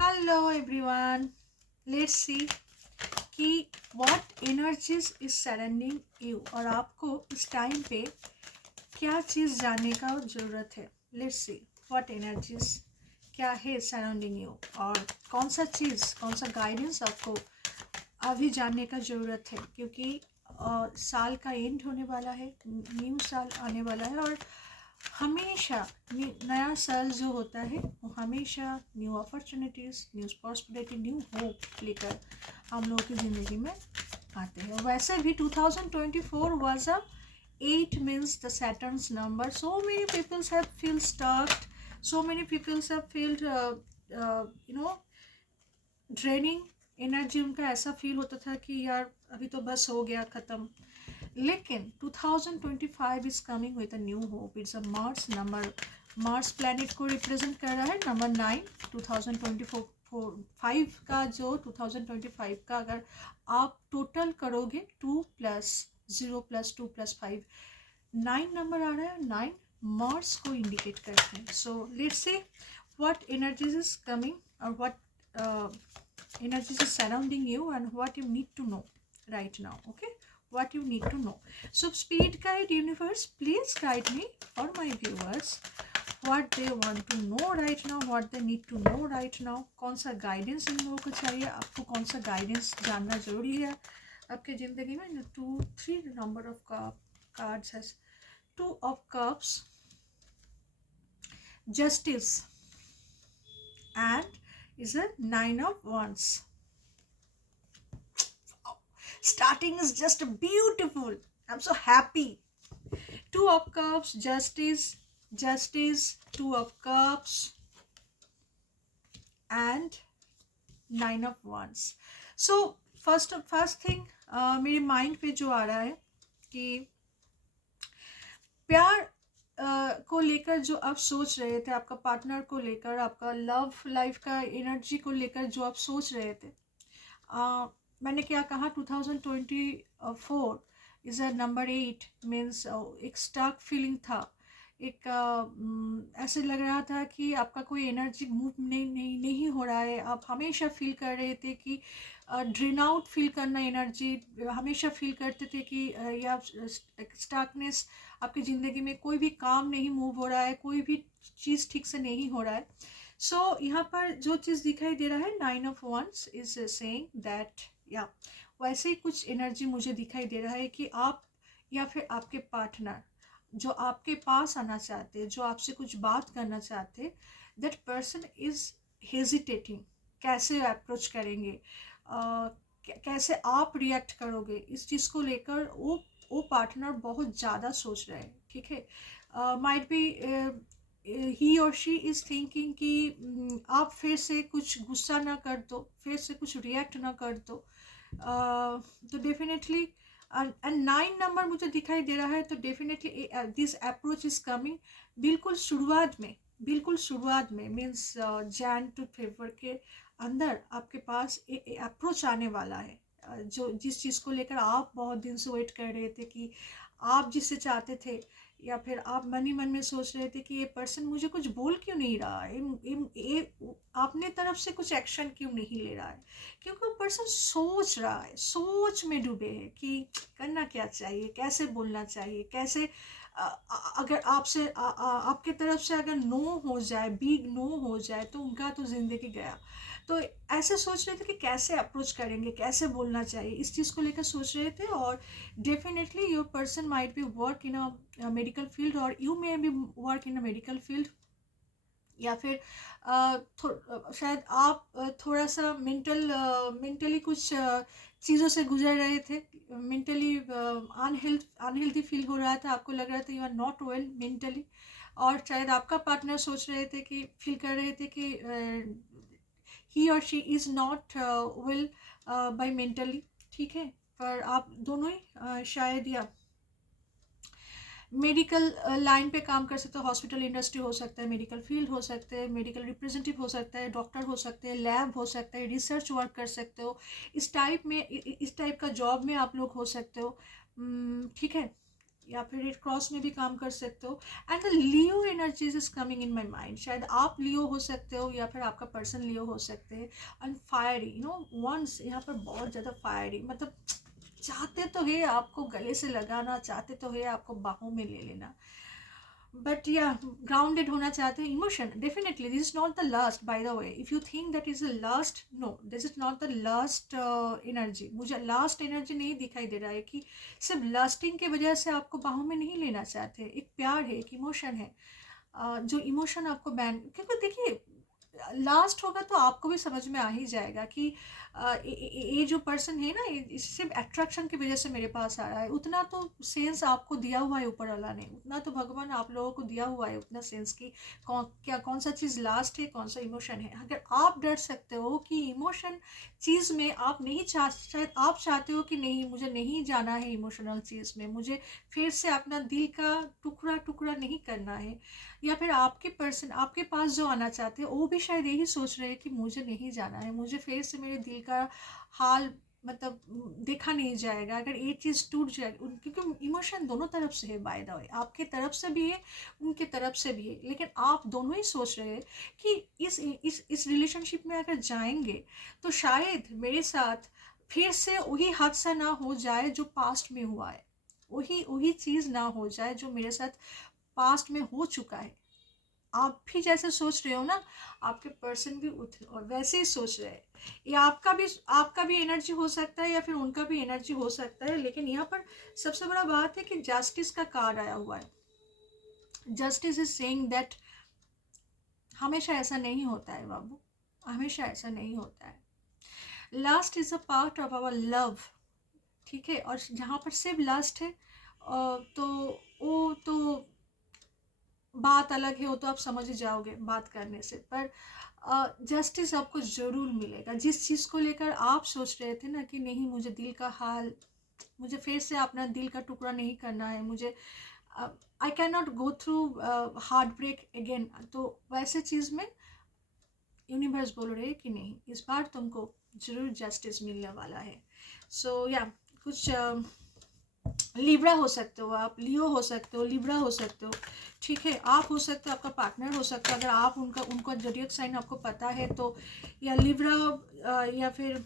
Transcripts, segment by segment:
Hello everyone, let's see कि what energies is surrounding you और आपको इस टाइम पे क्या चीज़ जानने का ज़रूरत है। लेट्स सी व्हाट एनर्जीज क्या है सराउंडिंग यू और कौन सा चीज़, कौन सा गाइडेंस आपको अभी जानने का ज़रूरत है, क्योंकि साल का एंड होने वाला है, न्यू साल आने वाला है और हमेशा नया साल जो होता है वो हमेशा new opportunities, new possibility, new hope लेकर हम लोगों की ज़िंदगी में आते हैं। और वैसे भी 2024 was a 8 means the Saturn's number. So many people have feel stuck. So many people have felt draining energy. उनका ऐसा फील होता था कि यार अभी तो बस हो गया ख़त्म। लेकिन 2025 is coming with a new hope. It's a Mars number, Mars planet को रिप्रेजेंट कर रहा है नंबर 9। 2025 का जो 2025 का अगर आप टोटल करोगे 2 प्लस 0 प्लस 2 प्लस 5, 9 नंबर आ रहा है। 9 मार्स को इंडिकेट करते हैं। So let's say what energies is coming और what energies is surrounding you and what you need to know right now. Okay, what you need to know. So spirit guide universe, please guide me or my viewers what they want to know right now, what they need to know right now. कौन सा guidance इन लोगों को चाहिए, आपको कौन सा guidance जानना जरूरी है आपके ज़िंदगी में। 2 3 नंबर ऑफ कार्ड्स है। 2 of cups, justice and is a 9 of wands. Starting is just beautiful. I'm so happy. 2 of cups, justice, justice, 2 of cups and 9 of wands. So first thing मेरे mind पे जो आ रहा है कि प्यार को लेकर जो आप सोच रहे थे, आपका पार्टनर को लेकर, आपका लव लाइफ का एनर्जी को लेकर जो आप सोच रहे थे, मैंने क्या कहा 2024 इज़ अ नंबर 8 मीन्स एक स्टक फीलिंग था। एक ऐसे लग रहा था कि आपका कोई एनर्जी मूव नहीं हो रहा है। आप हमेशा फील कर रहे थे कि ड्रेन आउट फील करना एनर्जी, हमेशा फील करते थे कि या स्टकनेस, आपकी ज़िंदगी में कोई भी काम नहीं मूव हो रहा है, कोई भी चीज़ ठीक से नहीं हो रहा है। सो यहाँ पर जो चीज़ दिखाई दे रहा है 9 of wands is saying that या वैसे ही कुछ एनर्जी मुझे दिखाई दे रहा है कि आप या फिर आपके पार्टनर जो आपके पास आना चाहते, जो आपसे कुछ बात करना चाहते, दैट पर्सन इज हेजिटेटिंग। कैसे अप्रोच करेंगे, कैसे आप रिएक्ट करोगे, इस चीज़ को लेकर वो पार्टनर बहुत ज़्यादा सोच रहे हैं। ठीक है, माइट बी ही और शी इज़ थिंकिंग कि आप फिर से कुछ गुस्सा ना कर दो, फिर से कुछ रिएक्ट ना कर दो। तो डेफिनेटली एंड 9 नंबर मुझे दिखाई दे रहा है, तो definitely this approach is coming. बिल्कुल शुरुआत में मीन्स जैन टू फेब्रुअरी के अंदर आपके पास अप्रोच आने वाला है। जो जिस चीज़ को लेकर आप बहुत दिन से वेट कर रहे थे कि आप जिससे चाहते थे, या फिर आप मन ही मन में सोच रहे थे कि ये पर्सन मुझे कुछ बोल क्यों नहीं रहा है, आपने तरफ से कुछ एक्शन क्यों नहीं ले रहा है, क्योंकि वो पर्सन सोच रहा है, सोच में डूबे हैं कि करना क्या चाहिए, कैसे बोलना चाहिए, कैसे अगर आपसे आपके तरफ से अगर नो हो जाए, बिग नो हो जाए, तो उनका तो ज़िंदगी गया। तो ऐसे सोच रहे थे कि कैसे अप्रोच करेंगे, कैसे बोलना चाहिए, इस चीज़ को लेकर सोच रहे थे। और definitely your person might be work in a medical field और you may be work in a medical field, या फिर शायद आप थोड़ा सा मेंटली कुछ चीज़ों से गुजर रहे थे। मेंटली अनहेल्थी फील हो रहा था, आपको लग रहा था you are not well mentally. और शायद आपका पार्टनर सोच रहे थे कि फील कर रहे थे कि ही और she is not well by mentally. ठीक है, पर आप दोनों ही शायद या मेडिकल लाइन पे काम कर सकते हो, हॉस्पिटल इंडस्ट्री हो सकता है, मेडिकल फील्ड हो सकते हैं, मेडिकल रिप्रेजेंटेटिव हो सकता है, डॉक्टर हो सकते हैं, लैब हो सकता है, रिसर्च वर्क कर सकते हो, इस टाइप का जॉब में आप लोग हो सकते हो। ठीक है, या फिर रेड क्रॉस में भी काम कर सकते हो। And the Leo energies is coming in my mind, शायद आप लियो हो सकते हो या फिर आपका पर्सन लियो हो सकते हैं। एंड फायरी, वंस यहाँ पर बहुत ज़्यादा फायरी, मतलब चाहते तो है आपको गले से लगाना, चाहते तो है आपको बाहों में ले लेना, बट या ग्राउंडेड होना चाहते हैं। Emotion definitely this is not the last, by the way if you think that is the last, no this is not the last energy. मुझे लास्ट एनर्जी नहीं दिखाई दे रहा है कि सिर्फ लास्टिंग के वजह से आपको बाहों में नहीं लेना चाहते। एक प्यार है, एक इमोशन है, जो इमोशन आपको बैन, क्योंकि देखिए लास्ट होगा तो आपको भी समझ में आ ही जाएगा कि ये जो पर्सन है ना, ये सिर्फ अट्रैक्शन की वजह से मेरे पास आ रहा है। उतना तो सेंस आपको दिया हुआ है ऊपर वाला ने, उतना तो भगवान आप लोगों को दिया हुआ है, उतना सेंस की कौन सा चीज़ लास्ट है, कौन सा इमोशन है। अगर आप डर सकते हो कि इमोशन चीज़ में आप नहीं शायद आप चाहते हो कि नहीं मुझे नहीं जाना है इमोशनल चीज़ में, मुझे फिर से अपना दिल का टुकड़ा टुकड़ा नहीं करना है, या फिर आपके पर्सन आपके पास जो आना चाहते हैं वो भी शायद यही सोच रहे हैं कि मुझे नहीं जाना है, मुझे फिर से मेरे दिल का हाल मतलब देखा नहीं जाएगा अगर ये चीज़ टूट जाए। क्योंकि इमोशन दोनों तरफ से है, बाय द वे आपके तरफ से भी है, उनके तरफ से भी है, लेकिन आप दोनों ही सोच रहे हैं कि इस रिलेशनशिप में अगर जाएंगे तो शायद मेरे साथ फिर से वही हादसा ना हो जाए जो पास्ट में हुआ है, वही वही चीज़ ना हो जाए जो मेरे साथ पास्ट में हो चुका है। आप भी जैसे सोच रहे हो ना, आपके पर्सन भी और वैसे ही सोच रहे हैं। ये आपका भी एनर्जी हो सकता है या फिर उनका भी एनर्जी हो सकता है, लेकिन यहाँ पर सबसे बड़ा बात है कि जस्टिस का कार्ड आया हुआ है। जस्टिस इज सेइंग दैट हमेशा ऐसा नहीं होता है बाबू, हमेशा ऐसा नहीं होता है। Last is a part of our love, ठीक है, और जहाँ पर सिर्फ लास्ट है तो वो तो बात अलग है, वो तो आप समझ ही जाओगे बात करने से। पर जस्टिस आपको ज़रूर मिलेगा। जिस चीज़ को लेकर आप सोच रहे थे ना कि नहीं मुझे दिल का हाल, मुझे फिर से अपना दिल का टुकड़ा नहीं करना है, मुझे I can not go through heart break again, तो वैसे चीज़ में यूनिवर्स बोल रहे हैं कि नहीं इस बार तुमको ज़रूर जस्टिस मिलने वाला है। सो या कुछ लिब्रा हो सकते हो आप, लियो हो सकते हो, लिब्रा हो सकते हो, ठीक है, आप हो सकते हो, आपका पार्टनर हो सकता है, अगर आप उनका ज़ोडिएक साइन आपको पता है तो, या लिब्रा या फिर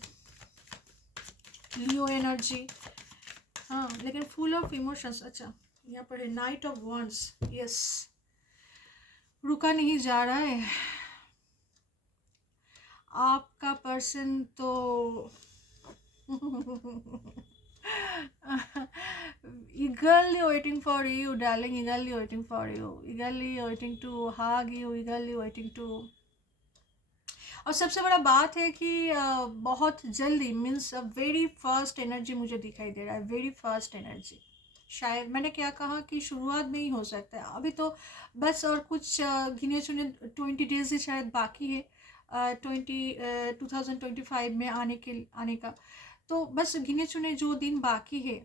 लियो एनर्जी। हाँ लेकिन फुल ऑफ इमोशंस। अच्छा यहाँ पर है नाइट ऑफ वंस, यस, रुका नहीं जा रहा है आपका पर्सन तो eagerly waiting for you darling, eagerly waiting for you, eagerly waiting to hug you, eagerly waiting to। और सबसे बड़ा बात है कि बहुत जल्दी मीन्स वेरी फर्स्ट एनर्जी मुझे दिखाई दे रहा है, वेरी फर्स्ट एनर्जी। शायद मैंने क्या कहा कि शुरुआत में ही हो सकता है, अभी तो बस और कुछ गिने चुने 20 डेज ही शायद बाकी है 2025 में आने का, तो बस गिने चुने जो दिन बाकी है।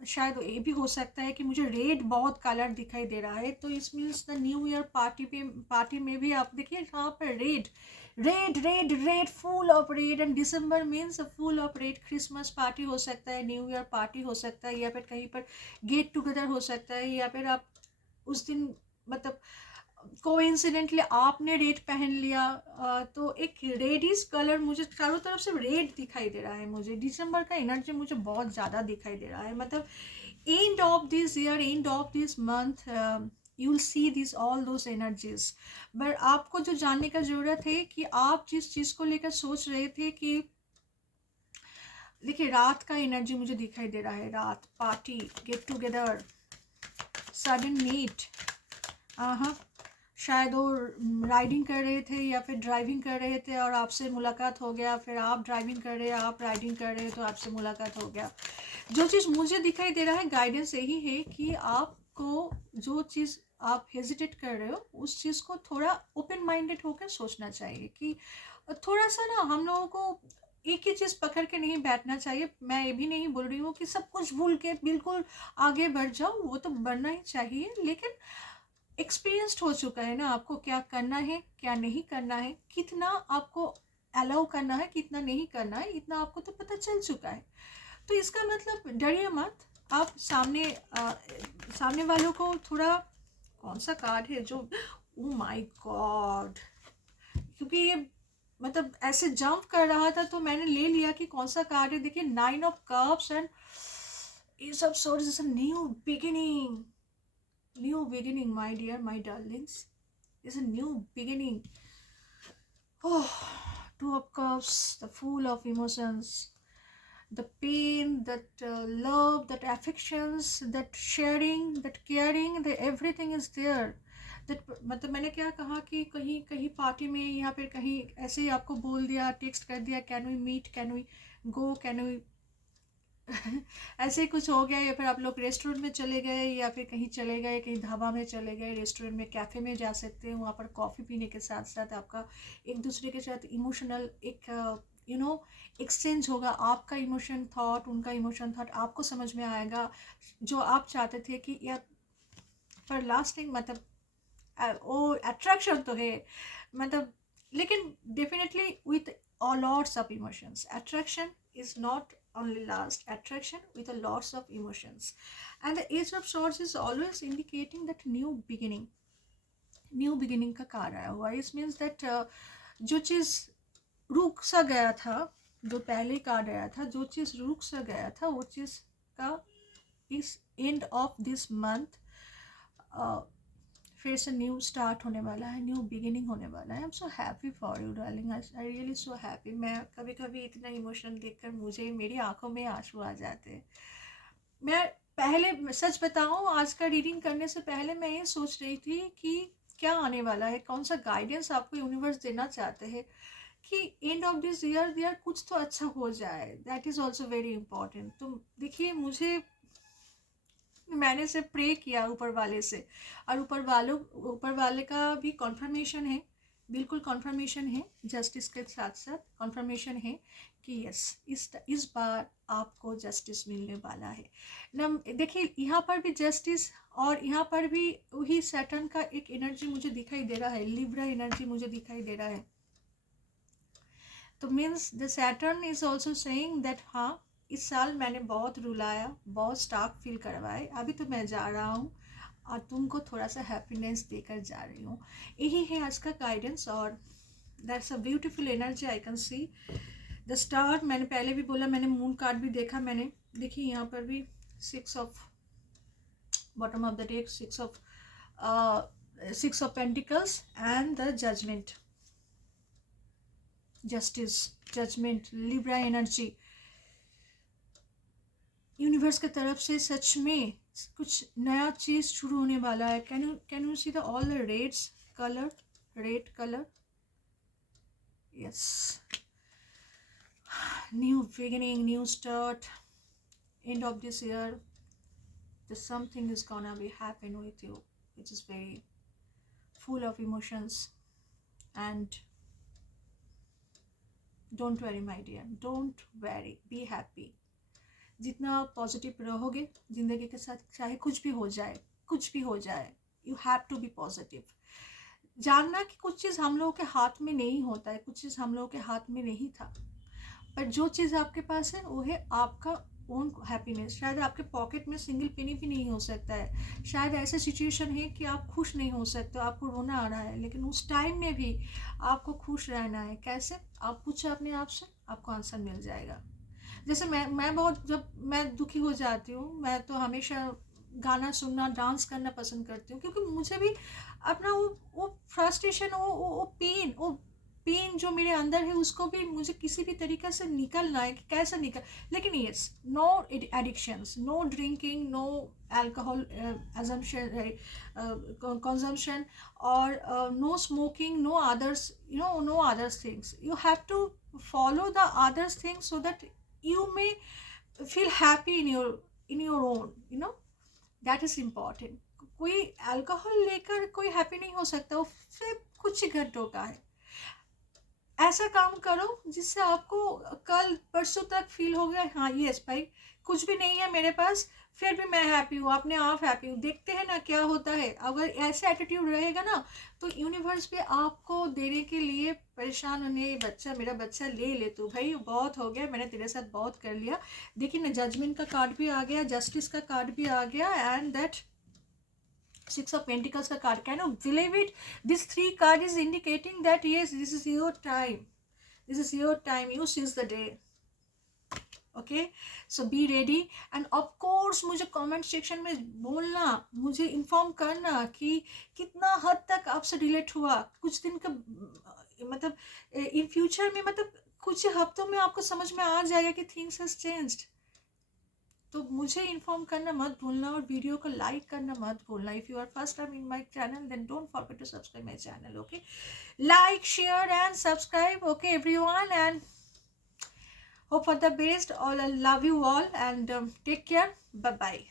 शायद ये भी हो सकता है कि मुझे रेड बहुत कलर दिखाई दे रहा है, तो इस means the new year party में भी आप देखिए यहाँ पर red red red red, full of red, and December means full of red. Christmas party हो सकता है, न्यू ईयर पार्टी हो सकता है, या फिर कहीं पर गेट टुगेदर हो सकता है, या फिर आप उस दिन मतलब कोइंसिडेंटली आपने रेड पहन लिया, तो एक रेडिश कलर मुझे चारों तरफ से रेड दिखाई दे रहा है। मुझे दिसंबर का एनर्जी मुझे बहुत ज़्यादा दिखाई दे रहा है, मतलब and of this year, and of this month you will see this all those energies. But आपको जो जानने का ज़रूरत है कि आप जिस चीज़ को लेकर सोच रहे थे कि देखिए रात का एनर्जी मुझे दिखाई दे रहा है, रात, party, get together, sudden meet. हाँ शायद वो राइडिंग कर रहे थे या फिर ड्राइविंग कर रहे थे और आपसे मुलाकात हो गया, फिर आप ड्राइविंग कर रहे हैं, आप राइडिंग कर रहे हैं तो आपसे मुलाकात हो गया। जो चीज़ मुझे दिखाई दे रहा है गाइडेंस यही है कि आपको जो चीज़ आप हेजिटेट कर रहे हो उस चीज़ को थोड़ा ओपन माइंडेड होकर सोचना चाहिए कि थोड़ा सा ना हम लोगों को एक ही चीज़ पकड़ के नहीं बैठना चाहिए। मैं ये भी नहीं बोल रही हूँ कि सब कुछ भूल के बिल्कुल आगे बढ़ जाओ, वो तो बढ़ना ही चाहिए, लेकिन एक्सपीरियंस्ड हो चुका है ना आपको क्या करना है क्या नहीं करना है, कितना आपको अलाउ करना है कितना नहीं करना है, इतना आपको तो पता चल चुका है। तो इसका मतलब डरिए मत, आप सामने वालों को थोड़ा, कौन सा कार्ड है जो, ओ माय गॉड, क्योंकि ये मतलब ऐसे जंप कर रहा था तो मैंने ले लिया कि कौन सा कार्ड है। देखिए, 9 of cups and ace of swords is a new beginning, new beginning my dear, my darlings, is a new beginning. Oh, 2 of cups, the fool of emotions, the pain, that love, that affections, that sharing, that caring, the everything is there. That मतलब मैंने क्या कहा कि कहीं कहीं party में या फिर कहीं ऐसे ही आपको बोल दिया, टेक्स्ट कर दिया, can we meet, can we go, can we ऐसे ही कुछ हो गया, या फिर आप लोग रेस्टोरेंट में चले गए, या फिर कहीं चले गए, कहीं ढाबा में चले गए, रेस्टोरेंट में, कैफ़े में जा सकते हैं, वहाँ पर कॉफ़ी पीने के साथ साथ आपका एक दूसरे के साथ इमोशनल एक एक्सचेंज होगा। आपका इमोशन थॉट, उनका इमोशन थॉट आपको समझ में आएगा, जो आप चाहते थे कि या फॉर लास्टिंग, मतलब वो अट्रैक्शन तो है, मतलब, लेकिन definitely with lots of emotions. Attraction is not only last, attraction with a lots of emotions. And the Ace of Swords is always indicating that new beginning का कार्ड आया हुआ है। इस मीन्स दैट जो चीज़ रुक सा गया था, जो पहले कार्ड आया था, जो चीज़ रुक सा गया था, वो चीज़ का इस एंड ऑफ दिस मंथ फिर से न्यू स्टार्ट होने वाला है, न्यू बिगिनिंग होने वाला है। I am so happy for you darling, I really so happy. मैं कभी कभी इतना इमोशन देखकर मुझे मेरी आंखों में आंसू आ जाते हैं। मैं पहले सच बताऊं, आज का रीडिंग करने से पहले मैं ये सोच रही थी कि क्या आने वाला है, कौन सा गाइडेंस आपको यूनिवर्स देना चाहते हैं कि एंड ऑफ दिस ईयर कुछ तो अच्छा हो जाए। That is also very important. तो देखिए, मैंने सिर्फ प्रे किया ऊपर वाले से, और ऊपर वाले का भी कॉन्फर्मेशन है, बिल्कुल कॉन्फर्मेशन है, जस्टिस के साथ साथ कॉन्फर्मेशन है कि यस, इस बार आपको जस्टिस मिलने वाला है न। देखिए, यहाँ पर भी जस्टिस, और यहाँ पर भी वही सैटर्न का एक एनर्जी मुझे दिखाई दे रहा है, लिब्रा एनर्जी मुझे दिखाई दे रहा है। तो means the Saturn is also saying that हाँ, इस साल मैंने बहुत रुलाया, बहुत स्टार्क फील करवाए, अभी तो मैं जा रहा हूँ और तुमको थोड़ा सा हैप्पीनेस देकर जा रही हूँ। यही है आज का गाइडेंस, और that's a beautiful energy I can see the star. मैंने पहले भी बोला, मैंने मून कार्ड भी देखा, मैंने देखिए यहाँ पर भी 6 of bottom of the deck, 6 of pentacles and the judgment, justice, judgment, libra energy. Universe की तरफ से सच में कुछ नया चीज़ शुरू होने वाला है। Can you see the all the reds colour, red colour, yes, new beginning, new start, end of this year, the something is gonna be happen with you which is very full of emotions. And don't worry my dear, don't worry, be happy. जितना आप positive रहोगे ज़िंदगी के साथ, चाहे कुछ भी हो जाए, कुछ भी हो जाए, you have to be positive. जानना कि कुछ चीज़ हम लोगों के हाथ में नहीं होता है, कुछ चीज़ हम लोगों के हाथ में नहीं था, पर जो चीज़ आपके पास है वो है आपका ओन हैप्पीनेस। शायद आपके पॉकेट में सिंगल पेनी भी नहीं हो सकता है, शायद ऐसा सिचुएशन है कि आप खुश नहीं हो सकते, आपको रोना आ रहा है, लेकिन उस टाइम में भी आपको खुश रहना है। कैसे? आप पूछो अपने आप से, आपको आंसर मिल जाएगा। जैसे मैं बहुत, जब मैं दुखी हो जाती हूँ, मैं तो हमेशा गाना सुनना, डांस करना पसंद करती हूँ, क्योंकि मुझे भी अपना वो फ्रस्ट्रेशन, वो पेन जो मेरे अंदर है, उसको भी मुझे किसी भी तरीके से निकलना है कि कैसे निकल। लेकिन yes, no addictions, no drinking, no alcohol consumption, और no smoking, no others, no others things. You have to follow the others things so that you may feel happy in your own, that is important। कोई alcohol लेकर कोई happy नहीं हो सकता, वो सिर्फ कुछ ही घंटों का है। ऐसा काम करो जिससे आपको कल परसों तक फील हो गया, हाँ यस भाई, कुछ भी नहीं है मेरे पास, फिर भी मैं हैप्पी हूँ, अपने आप हैप्पी हूँ। देखते हैं ना क्या होता है। अगर ऐसे एटीट्यूड रहेगा ना तो यूनिवर्स पे आपको देने के लिए परेशान होने, बच्चा मेरा बच्चा ले ले, तू भाई बहुत हो गया, मैंने तेरे साथ बहुत कर लिया। देखिए ना, जजमेंट का कार्ड भी आ गया, जस्टिस का कार्ड भी आ गया, and that six of pentacles का card. Can you believe it, this three card is indicating that yes this is your time, this is your time, you seize the day. Okay, so be ready, and of course मुझे comment section में बोलना, मुझे inform करना कि कितना हद तक आपसे रिलेट हुआ। कुछ दिन का मतलब इन फ्यूचर में, मतलब कुछ हफ्तों में आपको समझ में आ जाएगा कि थिंग्स हैज चेंज्ड। तो मुझे इन्फॉर्म करना मत भूलना, और वीडियो को लाइक करना मत भूलना। If you are first time in my channel then don't forget to subscribe my channel. Okay, like share and subscribe. Okay everyone, and hope for the best. All I love you all, and take care. Bye bye.